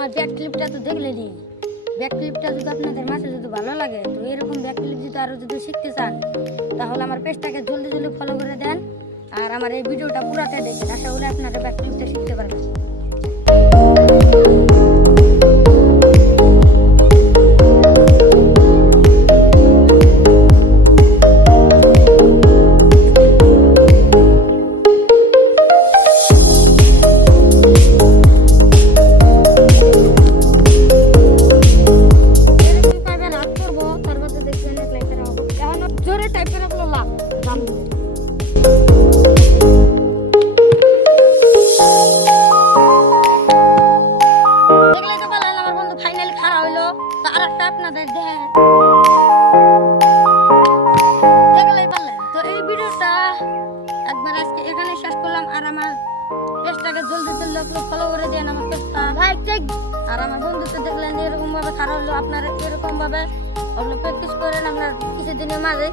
আমার ব্যাক ক্লিপটা তো দেখলেনি। ব্যাক ক্লিপটা যদি আপনাদের মাঝে যদি ভালো লাগে, তো এরকম ব্যাক ক্লিপ যদি আরও যদি শিখতে চান, তাহলে আমার পেজটাকে জলদি জলদি ফলো করে দেন আর আমার এই ভিডিওটা পুরাটা দেখেন। আশা করি আপনারা ব্যাক ক্লিপটা শিখতে পারবেন। জোরে টাইপ করে আপনার লাভ দেখলে তো বললেন আমার বন্ধু ফাইনালি খারাপ হইলো। তো আর একটা আপনাদের দেখলেই বললেন। তো এই ভিডিওটা একবার আজকে এখানে শেষ করলাম। আর আমার পেজটাকে জলদি জলদি ফলো করে দেন আমার পেজটা লাইক চেক। আর আমার বন্ধুতে দেখলেন এরকম ভাবে খারাপ হলো, আপনারা এরকম ভাবে প্র্যাকটিস করেন আপনার কিছুদিনের মাঝে।